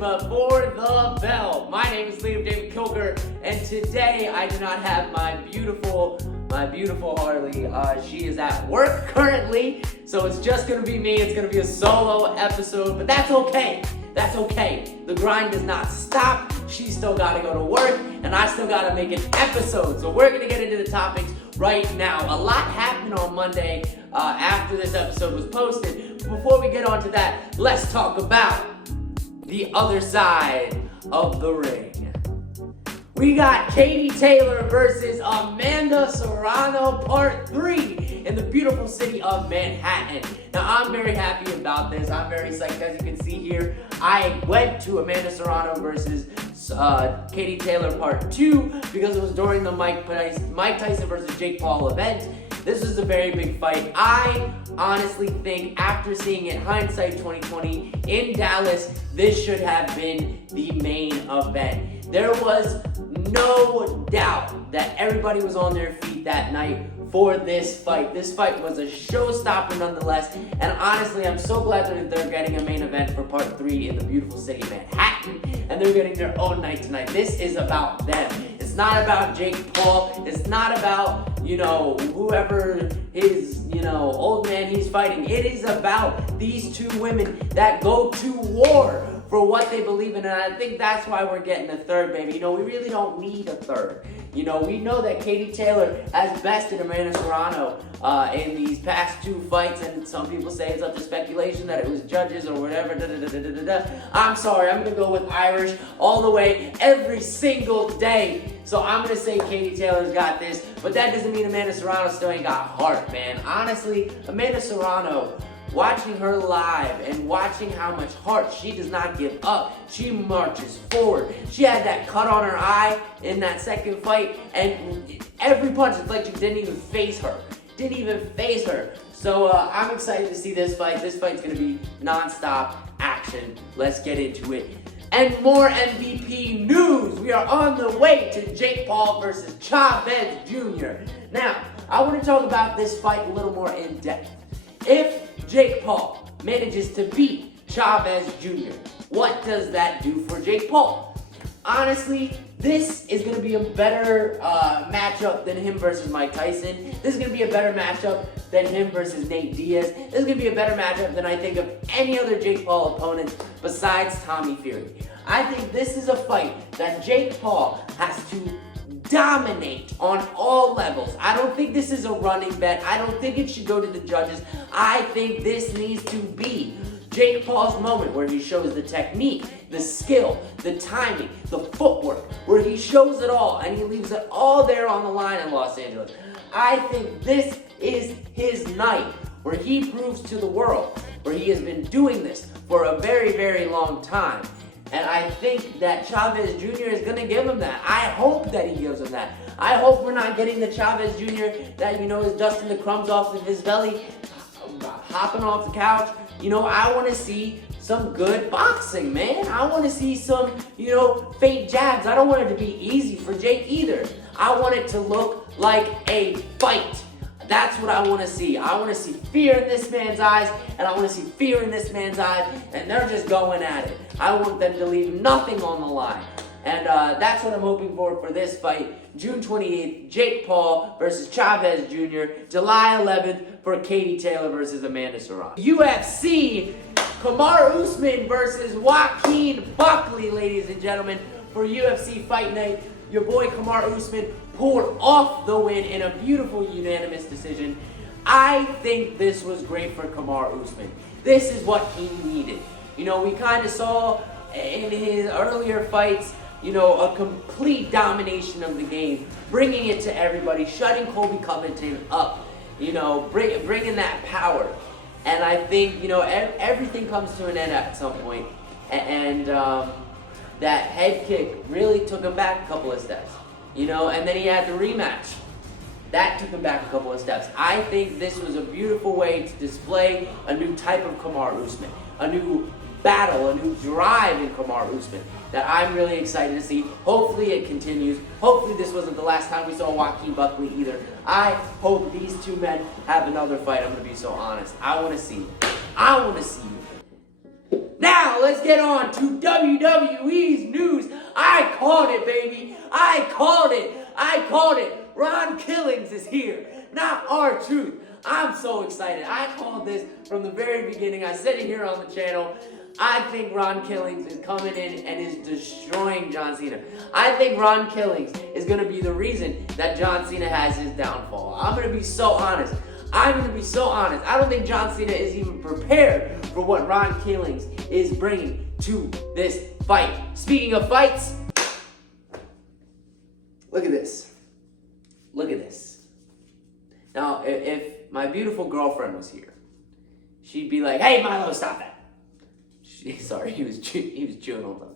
before the bell. My name is Liam David Kilger, and today I do not have my beautiful Harley. She is at work currently, so it's just gonna be me. It's gonna be a solo episode, but that's okay. That's okay. The grind does not stop. She's still gotta go to work, and I still gotta make an episode. So we're gonna get into the topics right now. A lot happened on Monday after this episode was posted. Before we get on to that, let's talk about the other side of the ring. We got Katie Taylor versus Amanda Serrano Part 3 in the beautiful city of Manhattan. Now, I'm very happy about this. I'm very psyched. As you can see here, I went to Amanda Serrano versus Katie Taylor Part 2 because it was during the Mike Tyson versus Jake Paul event. This is a very big fight. I honestly think, after seeing it, hindsight 2020, in Dallas, this should have been the main event. There was no doubt that everybody was on their feet that night for this fight. This fight was a showstopper nonetheless, and honestly, I'm so glad that they're getting a main event for Part 3 in the beautiful city of Manhattan, and they're getting their own night tonight. This is about them. It's not about Jake Paul. It's not about, whoever his, old man he's fighting. It is about these two women that go to war for what they believe in, and I think that's why we're getting a third, baby. We really don't need a third. We know that Katie Taylor has bested Amanda Serrano in these past two fights, and some people say it's up to speculation that it was judges or whatever. I'm sorry, I'm gonna go with Irish all the way every single day. So I'm gonna say Katie Taylor's got this, but that doesn't mean Amanda Serrano still ain't got heart, man. Honestly, Amanda Serrano, watching her live and watching how much heart she does not give up. She marches forward. She had that cut on her eye in that second fight, and every punch, it's like she didn't even face her. So I'm excited to see this fight. This fight's gonna be non-stop action. Let's get into it. And more MVP news. We are on the way to Jake Paul versus Chavez Jr. Now, I want to talk about this fight a little more in depth. If Jake Paul manages to beat Chavez Jr., what does that do for Jake Paul? Honestly, this is going to be a better matchup than him versus Mike Tyson. This is going to be a better matchup than him versus Nate Diaz. This is going to be a better matchup than I think of any other Jake Paul opponent besides Tommy Fury. I think this is a fight that Jake Paul has to dominate on all levels. I don't think this is a running bet. I don't think it should go to the judges. I think this needs to be Jake Paul's moment where he shows the technique, the skill, the timing, the footwork, where he shows it all and he leaves it all there on the line in Los Angeles. I think this is his night where he proves to the world where he has been doing this for a very, very long time. And I think that Chavez Jr. is going to give him that. I hope that he gives him that. I hope we're not getting the Chavez Jr. that, is dusting the crumbs off of his belly, hopping off the couch. I want to see some good boxing, man. I want to see some, fake jabs. I don't want it to be easy for Jake either. I want it to look like a fight. That's what I want to see. I want to see fear in this man's eyes, and I want to see fear in this man's eyes, and they're just going at it. I want them to leave nothing on the line. And that's what I'm hoping for this fight. June 28th, Jake Paul versus Chavez Jr. July 11th for Katie Taylor versus Amanda Serrano. UFC, Kamaru Usman versus Joaquin Buckley, ladies and gentlemen, for UFC Fight Night. Your boy Kamaru Usman pulled off the win in a beautiful unanimous decision. I think this was great for Kamaru Usman. This is what he needed. We kind of saw in his earlier fights, a complete domination of the game, bringing it to everybody, shutting Colby Covington up, bringing that power. And I think, everything comes to an end at some point. And that head kick really took him back a couple of steps, and then he had the rematch. That took him back a couple of steps. I think this was a beautiful way to display a new type of Kamaru Usman, a new battle, a new drive in Kamaru Usman that I'm really excited to see. Hopefully it continues. Hopefully this wasn't the last time we saw Joaquin Buckley either. I hope these two men have another fight. I'm going to be so honest. I want to see Now, let's get on to WWE's news. I called it, baby. I called it. Ron Killings is here, not R-Truth. I'm so excited. I called this from the very beginning. I said it here on the channel. I think Ron Killings is coming in and is destroying John Cena. I think Ron Killings is going to be the reason that John Cena has his downfall. I'm going to be so honest. I don't think John Cena is even prepared for what Ron Killings is bringing to this fight. Speaking of fights, look at this. Now, if my beautiful girlfriend was here, she'd be like, "Hey, Milo, stop that." Sorry, he was chewing on them.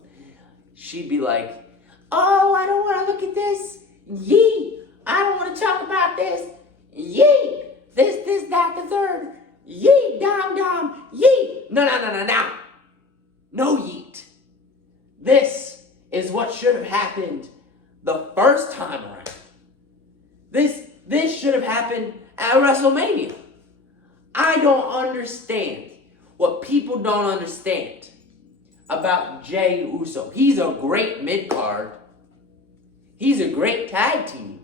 She'd be like, "Oh, I don't want to look at this. Yee. I don't want to talk about this. Yee. This, that, the third. Yee, dom, yee. No. No yeet. This is what should have happened the first time around. This should have happened at WrestleMania. I don't understand what people don't understand about Jey Uso. He's a great mid-card. He's a great tag team.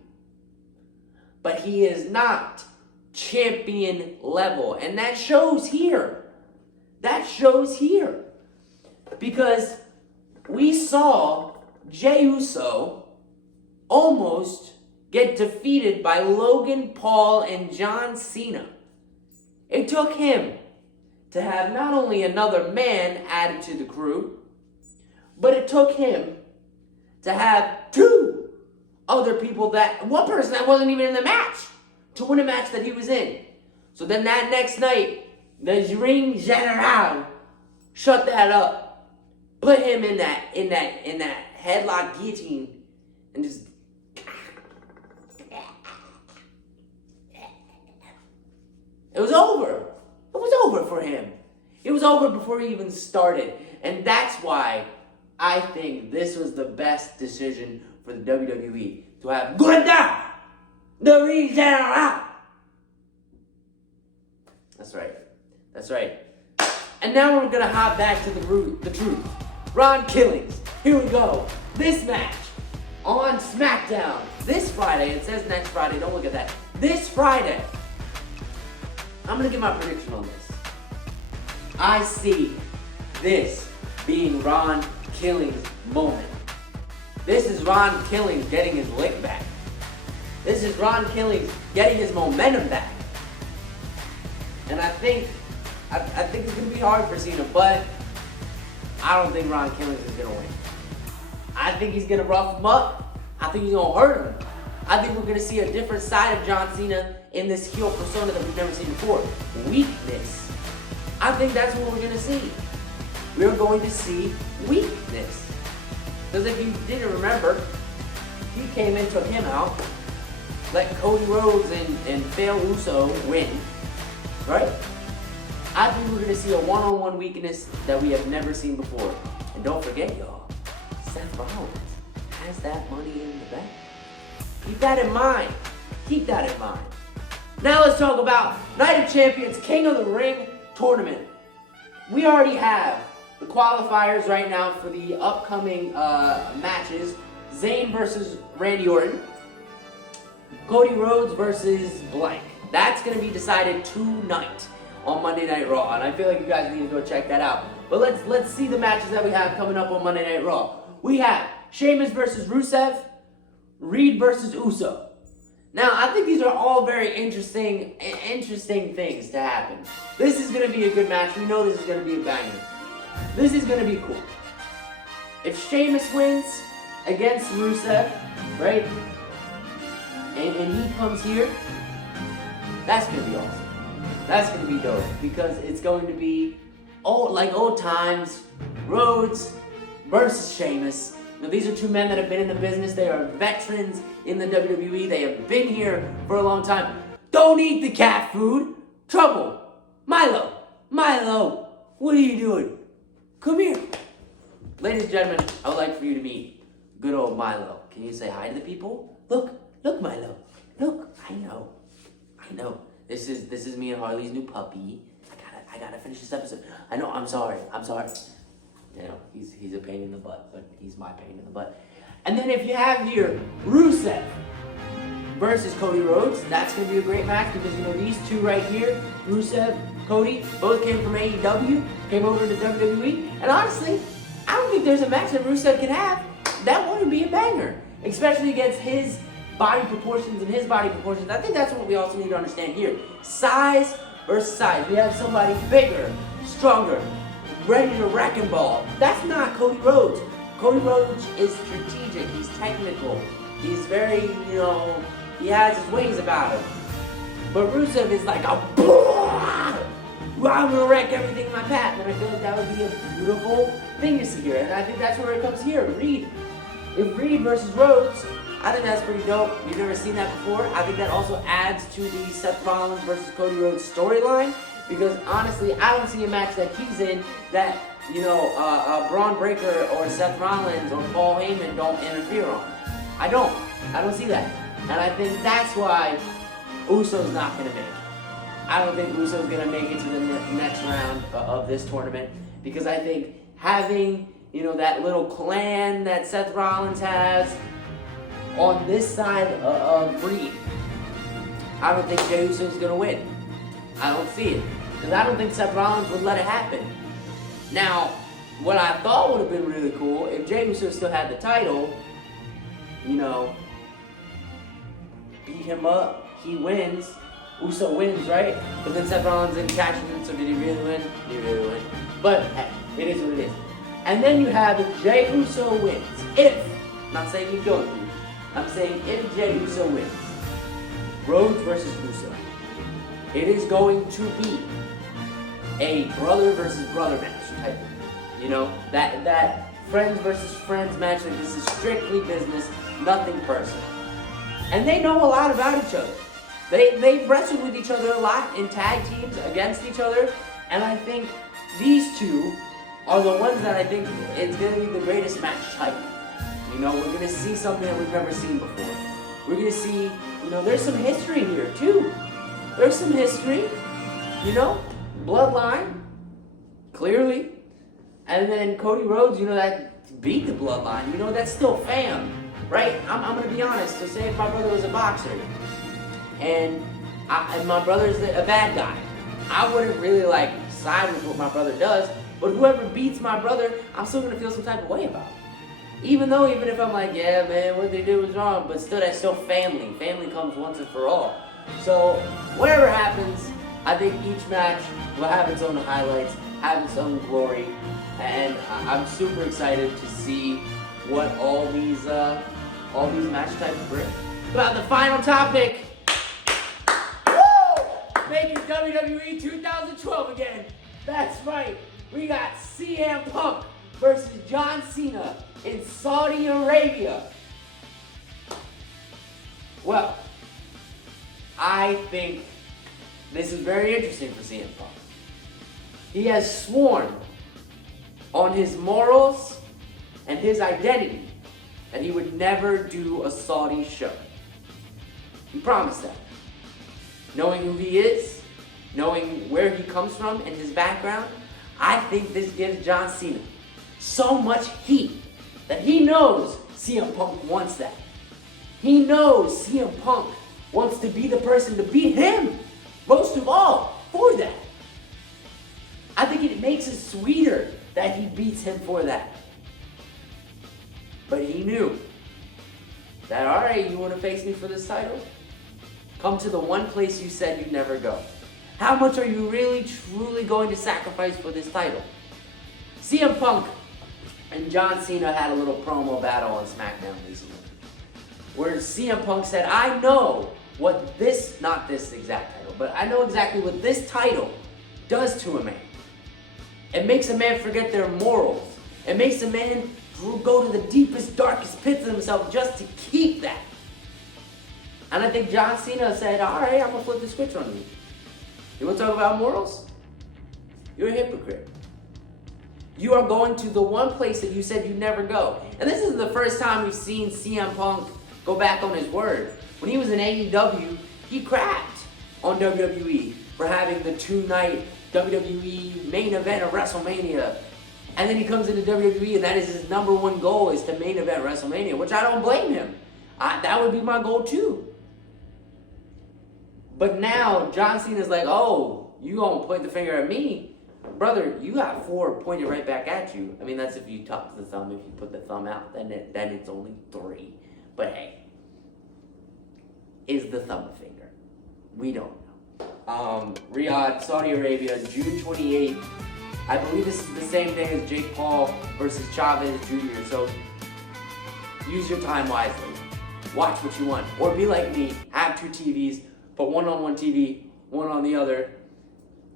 But he is not champion level. And that shows here. Because we saw Jey Uso almost get defeated by Logan Paul and John Cena. It took him to have not only another man added to the crew, but it took him to have two other people one person that wasn't even in the match to win a match that he was in. So then that next night, the ring general shut that up, put him in that headlock guillotine, and just it was over. It was over for him. It was over before he even started. And that's why I think this was the best decision for the WWE to have Gunther, the ring general. That's right. And now we're going to hop back to the truth. Ron Killings. Here we go. This match on SmackDown this Friday. It says next Friday. Don't look at that. This Friday. I'm going to give my prediction on this. I see this being Ron Killings' moment. This is Ron Killings getting his lick back. This is Ron Killings getting his momentum back. And I think it's going to be hard for Cena, but I don't think Ron Killings is going to win. I think he's going to rough him up. I think he's going to hurt him. I think we're going to see a different side of John Cena in this heel persona that we've never seen before. Weakness. I think that's what we're going to see. We're going to see weakness. Because if you didn't remember, he came in, took him out, let Cody Rhodes and Fail Uso win, right? I think we're going to see a one-on-one weakness that we have never seen before. And don't forget, y'all, Seth Rollins has that money in the bank. Keep that in mind. Now let's talk about Night of Champions King of the Ring tournament. We already have the qualifiers right now for the upcoming matches. Zayn versus Randy Orton. Cody Rhodes versus blank. That's going to be decided tonight on Monday Night Raw. And I feel like you guys need to go check that out. But let's see the matches that we have coming up on Monday Night Raw. We have Sheamus versus Rusev. Reed versus Uso. Now, I think these are all very interesting things to happen. This is going to be a good match. We know this is going to be a banger. This is going to be cool. If Sheamus wins against Rusev, right, and he comes here, that's going to be awesome. That's going to be dope because it's going to be like old times, Rhodes versus Sheamus. Now, these are two men that have been in the business. They are veterans in the WWE. They have been here for a long time. Don't eat the cat food. Trouble. Milo, what are you doing? Come here. Ladies and gentlemen, I would like for you to meet good old Milo. Can you say hi to the people? Look, Milo. Look, I know. This is me and Harley's new puppy. I gotta finish this episode. I know, I'm sorry. You know, he's a pain in the butt, but he's my pain in the butt. And then if you have here Rusev versus Cody Rhodes, that's gonna be a great match because you know these two right here, Rusev, Cody, both came from AEW, came over to WWE, and honestly, I don't think there's a match that Rusev can have that wouldn't be a banger, especially against his body proportions and his body proportions. I think that's what we also need to understand here. Size versus size. We have somebody bigger, stronger, ready to wreck and ball. That's not Cody Rhodes. Cody Rhodes is strategic. He's technical. He's very, you know, he has his ways about him. But Rusev is like a I'm gonna wreck everything in my path. And I feel like that would be a beautiful thing to see here. And I think that's where it comes here. If Reed versus Rhodes, I think that's pretty dope. You've never seen that before. I think that also adds to the Seth Rollins versus Cody Rhodes storyline. Because honestly, I don't see a match that he's in that, you know, Braun Breaker or Seth Rollins or Paul Heyman don't interfere on. I don't see that. And I think that's why Uso's not going to make it. I don't think Uso's going to make it to the next round of this tournament. Because I think having, you know, that little clan that Seth Rollins has on this side of Reed, I don't think Jey Uso's going to win. I don't see it. Because I don't think Seth Rollins would let it happen. Now, what I thought would have been really cool, if Jey Uso still had the title, you know, beat him up, he wins, Uso wins, right? But then Seth Rollins didn't catch him, so did he really win? He really win. But hey, it is what it is. And then you have if Jey Uso wins. I'm not saying he's going to, I'm saying if Jey Uso wins, Rhodes versus Uso, it is going to be a brother versus brother match type. You know, that friends versus friends match. Like this is strictly business, nothing personal. And they know a lot about each other. They've wrestled with each other a lot in tag teams against each other. And I think these two are the ones that I think it's going to be the greatest match type. You know, we're going to see something that we've never seen before. We're going to see, you know, there's some history here too. There's some history, you know, bloodline, clearly. And then Cody Rhodes, you know, that beat the bloodline. You know, that's still fam, right? I'm going to be honest. So say if my brother was a boxer and my brother's a bad guy, I wouldn't really like side with what my brother does. But whoever beats my brother, I'm still going to feel some type of way about it. Even if I'm like, yeah, man, what they did was wrong, but still, that's still family. Family comes once and for all. So, whatever happens, I think each match will have its own highlights, have its own glory, and I'm super excited to see what all these match types bring. But the final topic, woo! Making WWE 2012 again. That's right. We got CM Punk versus John Cena in Saudi Arabia. Well, I think this is very interesting for CM Punk. He has sworn on his morals and his identity that he would never do a Saudi show. He promised that. Knowing who he is, knowing where he comes from and his background, I think this gives John Cena so much heat that he knows CM Punk wants that. He knows CM Punk wants to be the person to beat him, most of all, for that. I think it makes it sweeter that he beats him for that. But he knew that, all right, you want to face me for this title? Come to the one place you said you'd never go. How much are you really, truly going to sacrifice for this title? CM Punk and John Cena had a little promo battle on SmackDown recently, where CM Punk said, I know what this, not this exact title, but I know exactly what this title does to a man. It makes a man forget their morals. It makes a man go to the deepest, darkest pits of himself just to keep that. And I think John Cena said, all right, I'm going to flip the switch on you. You want to talk about morals? You're a hypocrite. You are going to the one place that you said you'd never go. And this isn't the first time we've seen CM Punk go back on his word. When he was in AEW, he crapped on WWE for having the two-night WWE main event of WrestleMania. And then he comes into WWE and that is his number one goal, is to main event WrestleMania, which I don't blame him. That would be my goal too. But now John Cena's like, oh, you gonna point the finger at me? Brother, you got 4 pointed right back at you. I mean, that's if you top the thumb. If you put the thumb out, then it's only 3. But hey, is the thumb a finger? We don't know. Riyadh, Saudi Arabia, June 28th. I believe this is the same day as Jake Paul versus Chavez Jr. So use your time wisely. Watch what you want. Or be like me, have 2 TVs, put one on one TV, one on the other.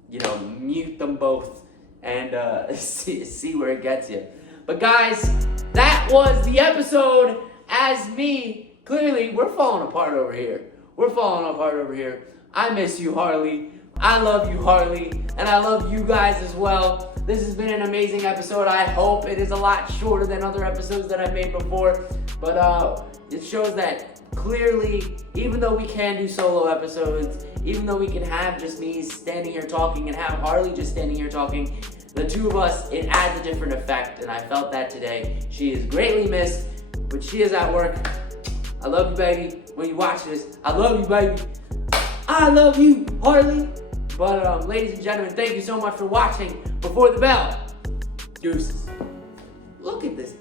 You know, mute them both and see where it gets you. But guys, that was the episode. As me, clearly we're falling apart over here. I miss you, Harley. I love you, Harley. And I love you guys as well. This has been an amazing episode. I hope it is a lot shorter than other episodes that I've made before. But it shows that clearly, even though we can do solo episodes, even though we can have just me standing here talking and have Harley just standing here talking, the 2 of us, it adds a different effect. And I felt that today. She is greatly missed, but she is at work. I love you, baby. When you watch this, I love you, baby. I love you, Harley. But ladies and gentlemen, thank you so much for watching Before the Bell. Deuces. Look at this.